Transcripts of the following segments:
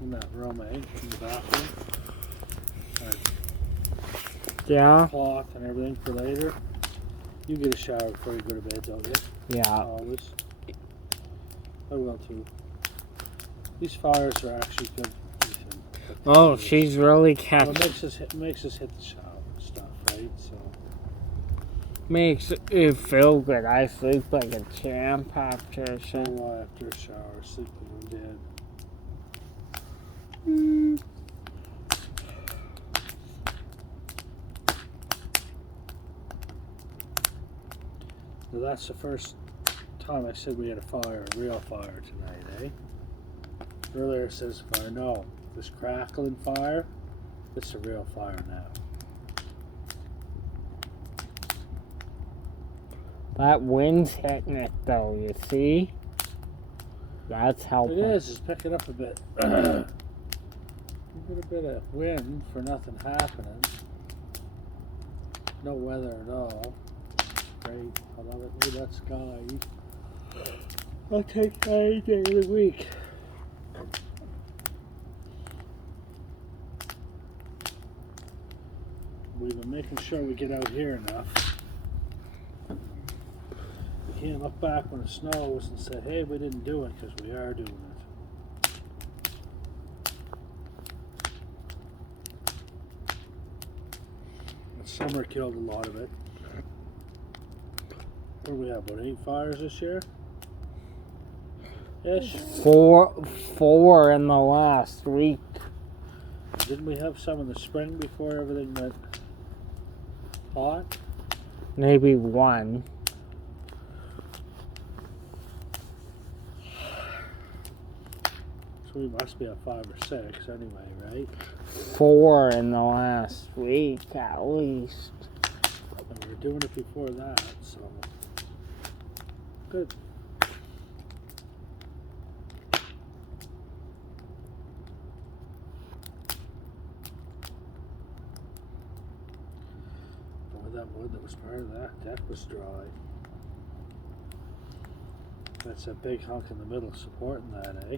in that room, in the bathroom. Yeah. Cloth and everything for later. You get a shower before you go to bed, don't you? Yeah. Always. I will too. These fires are actually good. Oh, she's really Well, catching. it makes us hit the shower and stuff, right? So Makes it feel good. I sleep like a champ after a shower. oh, after a shower, sleeping in bed. Well, that's the first time I said we had a fire, a real fire tonight, eh? Earlier it says fire. No, this crackling fire, it's a real fire now. That wind's hitting it though, you see? That's helping. It is, it's picking up a bit. A bit of wind for nothing happening. No weather at all. Great, I love it. Look at that sky. I'll take that any day of the week. We've been making sure we get out here enough. We can't look back when it snows and say, hey, we didn't do it, because we are doing it. The summer killed a lot of it. What do we have, about 8 fires this year? Ish. Four in the last week. Didn't we have some in the spring before everything went hot? Maybe one. So we must be at 5 or 6 anyway, right? 4 in the last week at least. And we were doing it before that, so good. Boy, that wood that was part of that deck was dry. That's a big hunk in the middle supporting that, eh?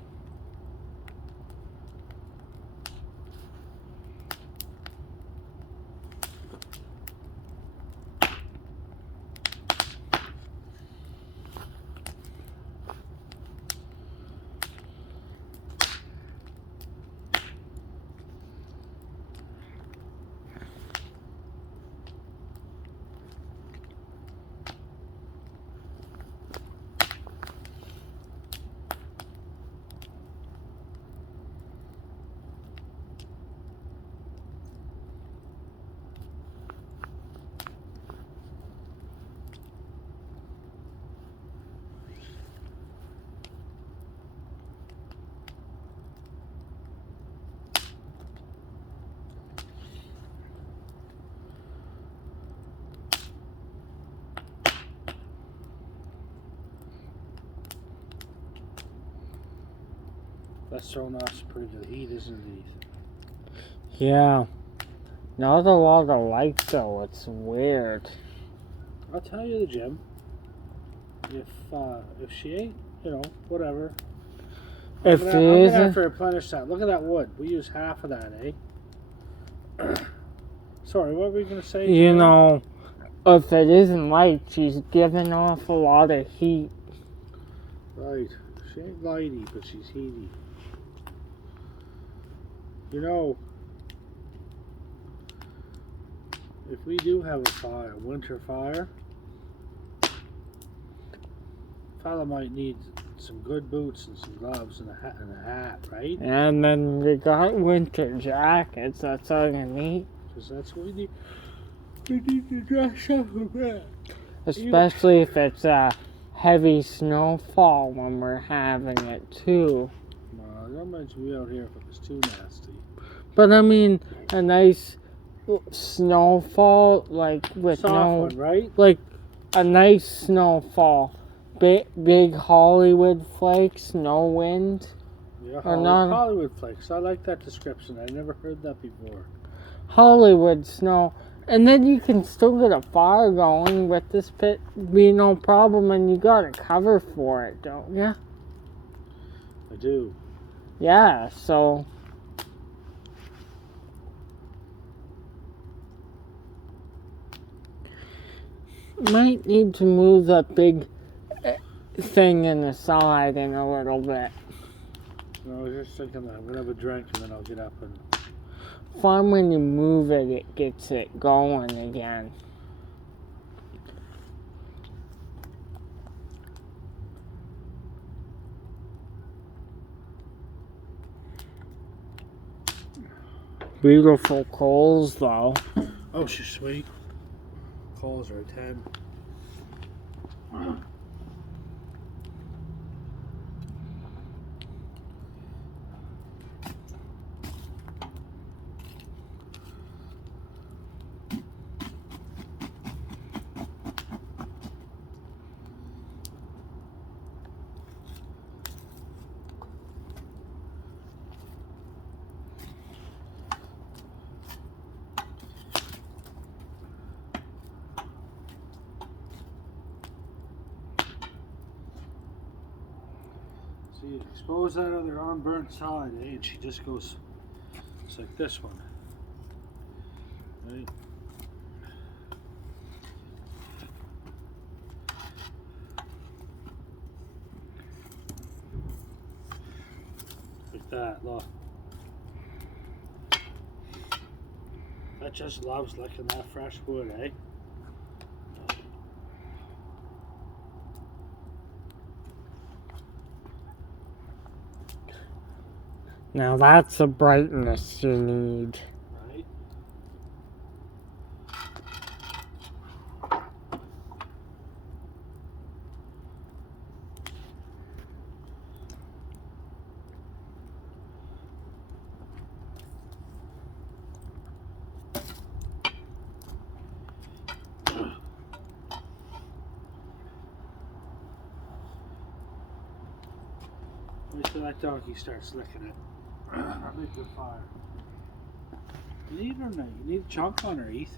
That's throwing off some pretty good heat, isn't it? Yeah. Not a lot of light though. It's weird. I'll tell you, the Jim. If she ain't, whatever. If I'm it gonna have isn't, to replenish that. Look at that wood. We use half of that, eh? Sorry, what were you gonna say? you Jim? know, if it isn't light, she's giving off a lot of heat. Right. She ain't lighty, but she's heaty. You know, if we do have a fire, winter fire, fella might need some good boots and some gloves and a hat, right? And then we got winter jackets. That's all you need. Because that's what we need. We need to dress up a bit. Especially if it's a heavy snowfall when we're having it too. Well, I don't mention we out here if it was too nasty. But I mean, a nice snowfall, like with Soft one, right? like a nice snowfall. Big Hollywood flakes, no wind. Yeah, Or not. Hollywood flakes. I like that description. I never heard that before. Hollywood snow. And then you can still get a fire going with this pit, be no problem, and you got a cover for it, don't ya? I do. Yeah, so might need to move that big thing in the side in a little bit. I was just thinking that I'm gonna have a drink and then I'll get up and. Fun when you move it, it gets it going again. Beautiful coals, though. Oh, she's sweet. Calls are a 10. See, expose that other unburnt side, eh? And she just goes. It's like this one. Right? Like that, look. That just loves licking that fresh wood, eh? Now that's the brightness you need. Right? Wait till that doggy starts licking it. That'll be a good fire. You need her now. You need a chunk on her, Heath.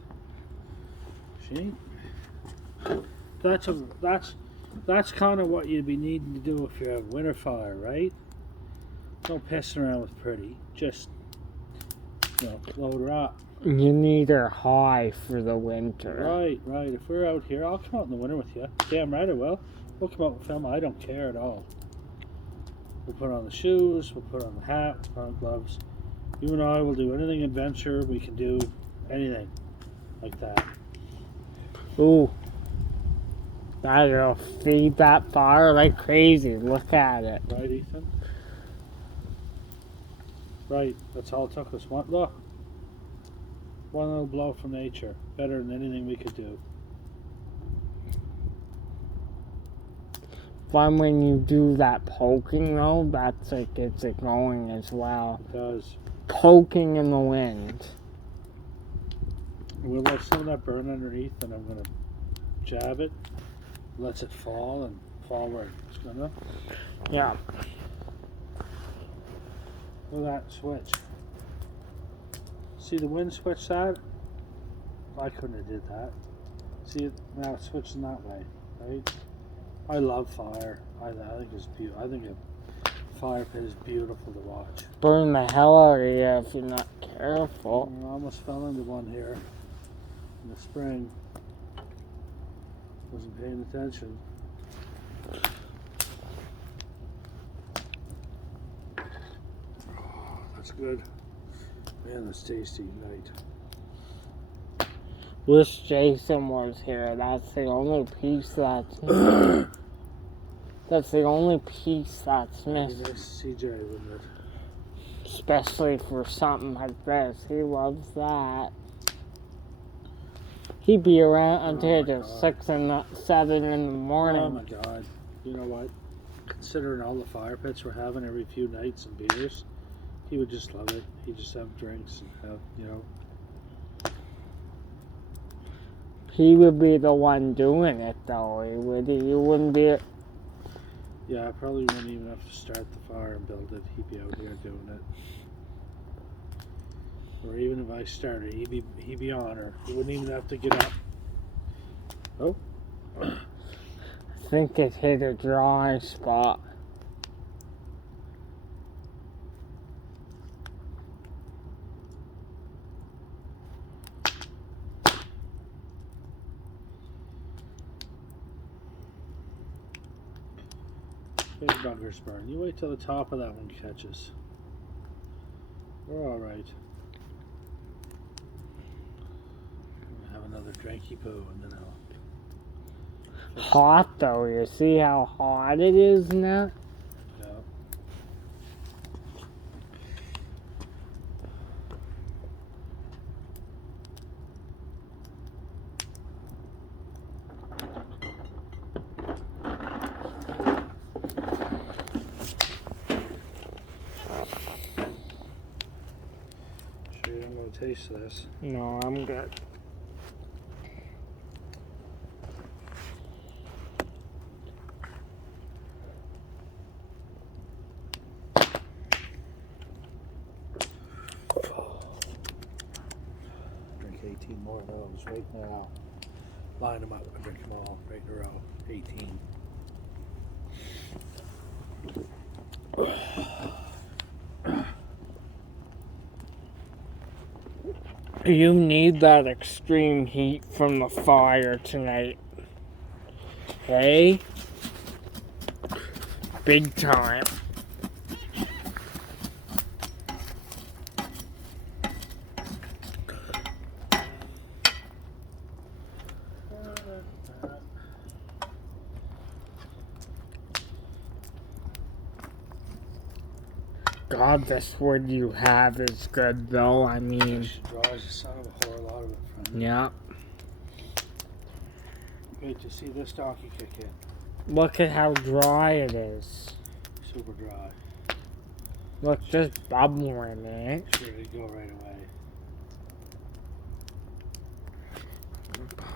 She ain't. That's kind of what you'd be needing to do if you have winter fire, right? No pissing around with pretty. Just load her up. You need her high for the winter. Right. If we're out here, I'll come out in the winter with you. Damn right I will. We'll come out and film. I don't care at all. We'll put on the shoes. We'll put on the hat. We'll put on gloves. You and I will do anything adventure. We can do anything like that. Ooh. That'll feed that fire like crazy. Look at it. Right, Ethan? Right. That's all it took us. Look. One little blow from nature. Better than anything we could do. Fun when you do that poking though, that's what gets it going as well. It does. Poking in the wind. We'll let some of that burn underneath and I'm going to jab it. Lets it fall and fall where it's going to. Yeah. Look at that switch. See the wind switch that? I couldn't have did that. See it now it's switching that way, right? I love fire. I think it's beautiful. I think a fire pit is beautiful to watch. Burn the hell out of you if you're not careful. I almost fell into one here in the spring. Wasn't paying attention. Oh, that's good. Man, that's tasty night. Wish Jason was here. That's the only piece that's missing. That's the only piece that's missing. Nice CJ, wouldn't it? Especially for something like this. He loves that. He'd be around until just 6 and 7 in the morning. Oh my god. You know what? Considering all the fire pits we're having every few nights and beers, he would just love it. He'd just have drinks and have, He would be the one doing it though. He would. You wouldn't be. Yeah, I probably wouldn't even have to start the fire and build it. He'd be out here doing it. Or even if I started, he'd be on her. He wouldn't even have to get up. Oh. I think it hit a dry spot. Big buggers burn. You wait till the top of that one catches. We're alright. Have another drinky poo and then I'll... Hot though, you see how hot it is now? Yeah. Sure you don't want to taste this. No, I'm good. Drink 18 more of those right now. Line them up and drink them all right in a row. 18. You need that extreme heat from the fire tonight. Hey? Big time. God, this wood you have is good though, I mean. She draws a son of a whore lot of it, friend. Yeah. Wait to see this donkey kick in. Look at how dry it is. Super dry. Look, just bubbling, man. Sure, it'd go right away.